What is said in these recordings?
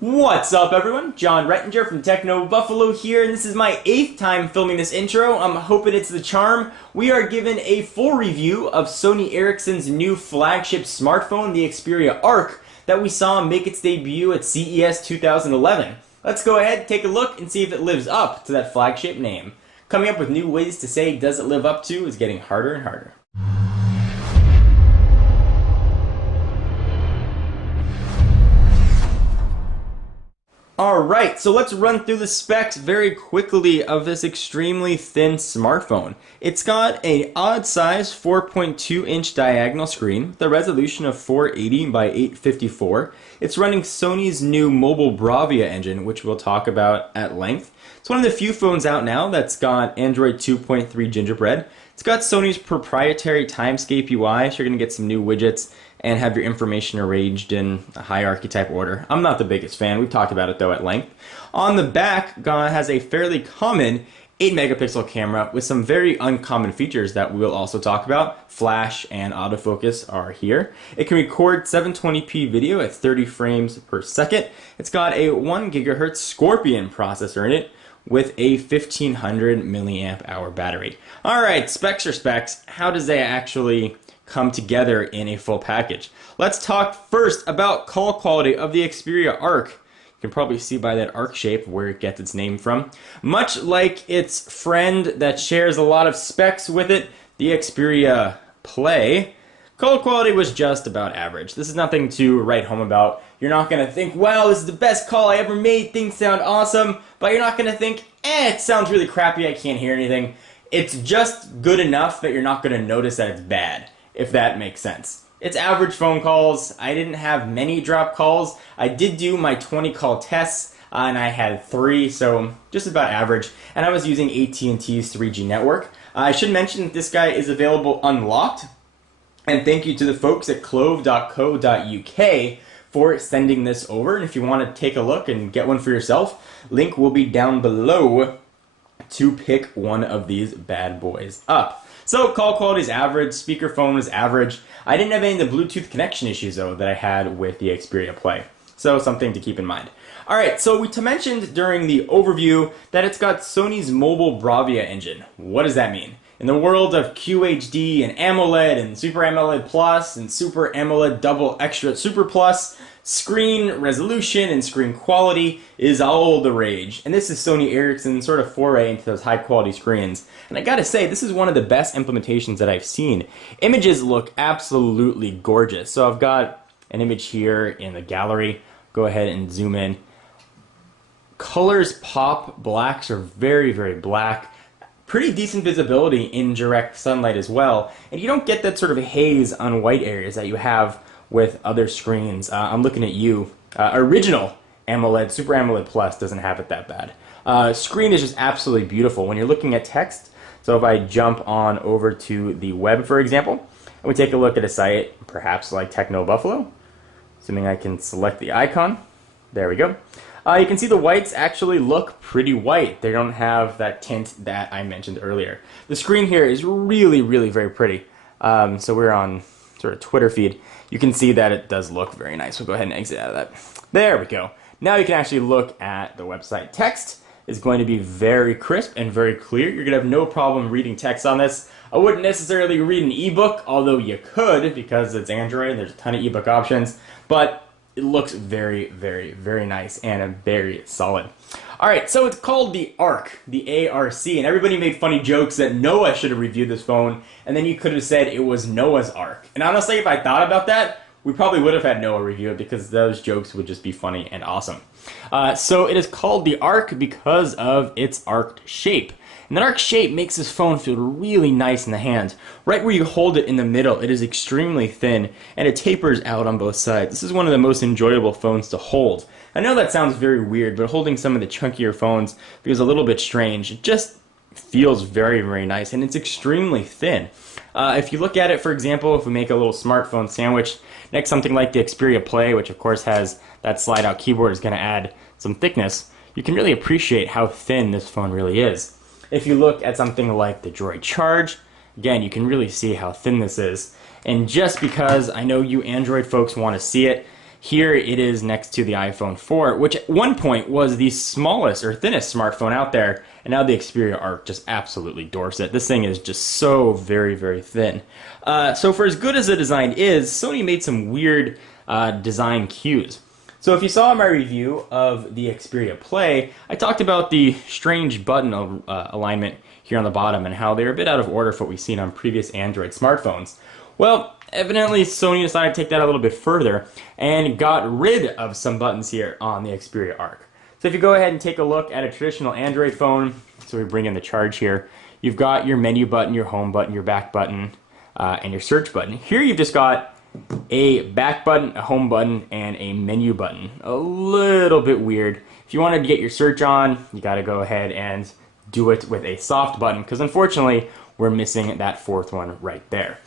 What's up, everyone? John Rettinger from Techno Buffalo here, and this is my 8th time filming this intro. I'm hoping it's the charm. We are given a full review of Sony Ericsson's new flagship smartphone, the Xperia Arc, that we saw make its debut at CES 2011. Let's go ahead, take a look, and see if it lives up to that flagship name. Coming up with new ways to say does it live up to is getting harder and harder. Alright, so let's run through the specs very quickly of this extremely thin smartphone. It's got an odd size 4.2-inch diagonal screen with a resolution of 480 by 854. It's running Sony's new mobile Bravia engine, which we'll talk about at length. It's one of the few phones out now that's got Android 2.3 Gingerbread. It's got Sony's proprietary Timescape UI, so you're going to get some new widgets and have your information arranged in a hierarchy type order. I'm not the biggest fan. We've talked about it though at length. On the back, has a fairly common 8-megapixel camera with some very uncommon features that we'll also talk about. Flash and autofocus are here. It can record 720p video at 30 frames per second. It's got a 1 gigahertz Scorpion processor in it with a 1500 milliamp hour battery. Alright, specs are specs. How does they actually come together in a full package? Let's talk first about call quality of the Xperia Arc. You can probably see by that arc shape where it gets its name from. Much like its friend that shares a lot of specs with it, the Xperia Play, call quality was just about average. This is nothing to write home about. You're not going to think, wow, this is the best call I ever made, things sound awesome, but you're not going to think, it sounds really crappy, I can't hear anything. It's just good enough that you're not going to notice that it's bad, if that makes sense. It's average phone calls. I didn't have many drop calls. I did do my 20 call tests, and I had 3, so just about average. And I was using AT&T's 3G network. I should mention that this guy is available unlocked. And thank you to the folks at clove.co.uk for sending this over. And if you want to take a look and get one for yourself, link will be down below to pick one of these bad boys up. So call quality is average, speakerphone is average. I didn't have any of the Bluetooth connection issues though that I had with the Xperia Play. So something to keep in mind. Alright, so we mentioned during the overview that it's got Sony's mobile Bravia engine. What does that mean? In the world of QHD and AMOLED and Super AMOLED Plus and Super AMOLED Double Extra Super Plus, screen resolution and screen quality is all the rage. And this is Sony Ericsson's sort of foray into those high quality screens. And I gotta say, this is one of the best implementations that I've seen. Images look absolutely gorgeous. So I've got an image here in the gallery. Go ahead and zoom in. Colors pop, blacks are very, very black. Pretty decent visibility in direct sunlight as well. And you don't get that sort of haze on white areas that you have with other screens. I'm looking at you. Original AMOLED, Super AMOLED Plus doesn't have it that bad. Screen is just absolutely beautiful when you're looking at text. So if I jump on over to the web, for example, and we take a look at a site, perhaps like Techno Buffalo, assuming I can select the icon. There we go. You can see the whites actually look pretty white. They don't have that tint that I mentioned earlier. The screen here is really, really very pretty. So we're on sort of Twitter feed. You can see that it does look very nice. We'll go ahead and exit out of that. There we go. Now you can actually look at the website. Text is going to be very crisp and very clear. You're going to have no problem reading text on this. I wouldn't necessarily read an ebook, although you could because it's Android and there's a ton of ebook options. But it looks very, very, very nice and very solid. Alright, so it's called the Arc, the ARC, and everybody made funny jokes that Noah should have reviewed this phone, and then you could have said it was Noah's Arc. And honestly, if I thought about that, we probably would have had Noah review it because those jokes would just be funny and awesome. So it is called the Arc because of its arced shape. And that arc shape makes this phone feel really nice in the hand. Right where you hold it in the middle, it is extremely thin, and it tapers out on both sides. This is one of the most enjoyable phones to hold. I know that sounds very weird, but holding some of the chunkier phones feels a little bit strange. It just feels very, very nice, and it's extremely thin. If you look at it, for example, if we make a little smartphone sandwich next to something like the Xperia Play, which of course has that slide-out keyboard, is going to add some thickness, you can really appreciate how thin this phone really is. If you look at something like the Droid Charge, again, you can really see how thin this is. And just because I know you Android folks want to see it, Here it is next to the iPhone 4, which at one point was the smallest or thinnest smartphone out there, and now the Xperia Arc just absolutely dwarfs it. This thing is just so very, very thin. So for as good as the design is, Sony made some weird design cues. So if you saw my review of the Xperia Play, I talked about the strange button alignment here on the bottom and how they're a bit out of order for what we've seen on previous Android smartphones. Well, evidently Sony decided to take that a little bit further and got rid of some buttons here on the Xperia Arc. So if you go ahead and take a look at a traditional Android phone, so we bring in the charge here, you've got your menu button, your home button, your back button, and your search button. Here you've just got a back button, a home button, and a menu button. A little bit weird. If you wanted to get your search on, you got to go ahead and do it with a soft button, because unfortunately we're missing that fourth one right there.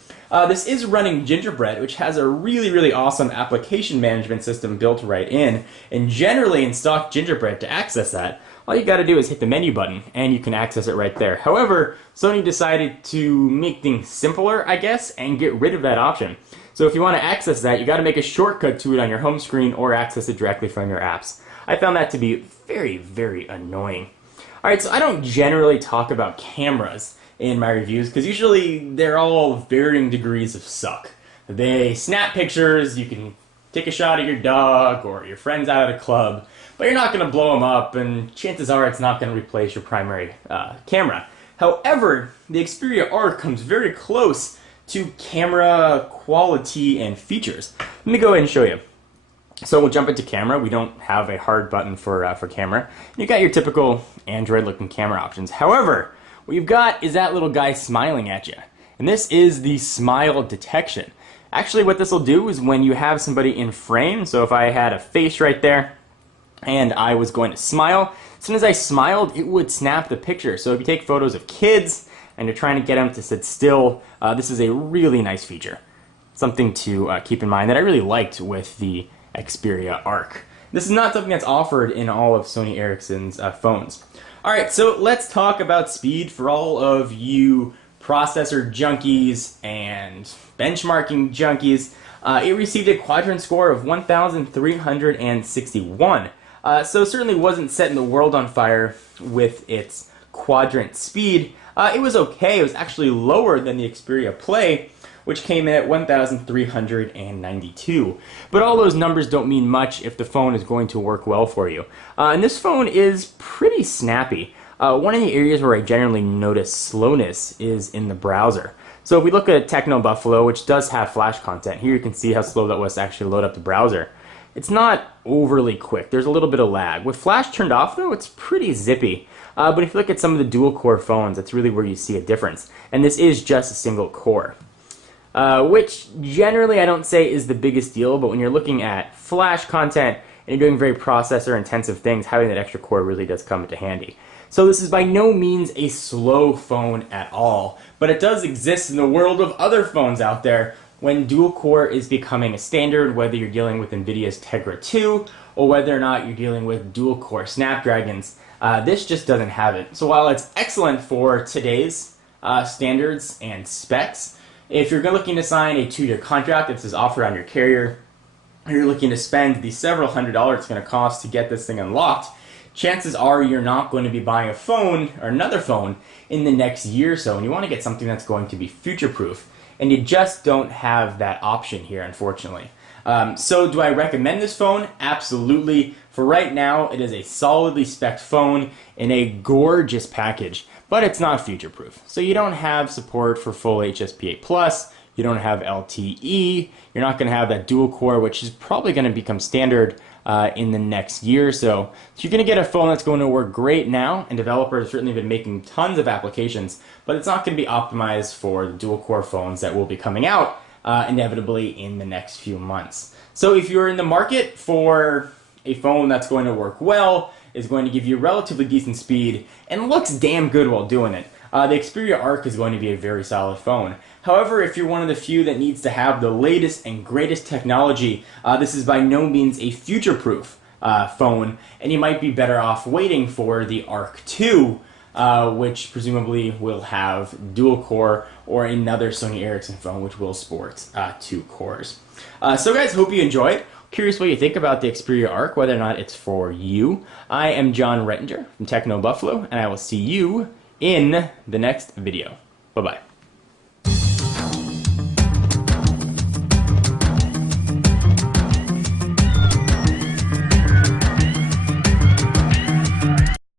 This is running Gingerbread, which has a really, really awesome application management system built right in. And generally in stock Gingerbread, to access that, all you got to do is hit the menu button and you can access it right there. However, Sony decided to make things simpler, I guess, and get rid of that option. So if you want to access that, you got to make a shortcut to it on your home screen or access it directly from your apps. I found that to be very, very annoying. Alright, so I don't generally talk about cameras in my reviews because usually they're all varying degrees of suck. They snap pictures, you can take a shot of your dog or your friends out at a club, but you're not going to blow them up, and chances are it's not going to replace your primary camera. However, the Xperia Arc comes very close to camera quality and features. Let me go ahead and show you. So we'll jump into camera. We don't have a hard button for camera. You got your typical Android-looking camera options. However, what you've got is that little guy smiling at you, and this is the smile detection. Actually, what this will do is when you have somebody in frame. So if I had a face right there, and I was going to smile, as soon as I smiled, it would snap the picture. So if you take photos of kids and you're trying to get them to sit still, this is a really nice feature. Something to keep in mind that I really liked with the Xperia Arc. This is not something that's offered in all of Sony Ericsson's phones. Alright, so let's talk about speed for all of you processor junkies and benchmarking junkies. It received a quadrant score of 1,361. So certainly wasn't setting the world on fire with its quadrant speed. It was okay. It was actually lower than the Xperia Play, which came in at 1,392. But all those numbers don't mean much if the phone is going to work well for you. And this phone is pretty snappy. One of the areas where I generally notice slowness is in the browser. So if we look at Techno Buffalo, which does have Flash content, here you can see how slow that was to actually load up the browser. It's not overly quick. There's a little bit of lag. With Flash turned off, though, it's pretty zippy. But if you look at some of the dual-core phones, that's really where you see a difference. And this is just a single core. Which generally I don't say is the biggest deal, but when you're looking at Flash content and you're doing very processor-intensive things, having that extra core really does come into handy. So this is by no means a slow phone at all, but it does exist in the world of other phones out there when dual-core is becoming a standard, whether you're dealing with NVIDIA's Tegra 2 or whether or not you're dealing with dual-core Snapdragons. This just doesn't have it. So while it's excellent for today's standards and specs, if you're looking to sign a 2-year contract that is offered on your carrier, or you're looking to spend the several $100s it's going to cost to get this thing unlocked, chances are you're not going to be buying a phone or another phone in the next year or so, and you want to get something that's going to be future-proof, and you just don't have that option here, unfortunately. So do I recommend this phone? Absolutely. For right now, it is a solidly spec'd phone in a gorgeous package, but it's not future-proof. So you don't have support for full HSPA+, you don't have LTE, you're not going to have that dual core, which is probably going to become standard in the next year or so. So you're going to get a phone that's going to work great now, and developers have certainly been making tons of applications, but it's not going to be optimized for the dual core phones that will be coming out inevitably in the next few months. So if you're in the market for a phone that's going to work well, is going to give you relatively decent speed, and looks damn good while doing it, the Xperia Arc is going to be a very solid phone. However, if you're one of the few that needs to have the latest and greatest technology, this is by no means a future-proof phone, and you might be better off waiting for the Arc 2, which presumably will have dual-core, or another Sony Ericsson phone which will sport 2 cores. So guys, hope you enjoyed. Curious what you think about the Xperia Arc, whether or not it's for you. I am John Rettinger from Techno Buffalo, and I will see you in the next video. Bye-bye.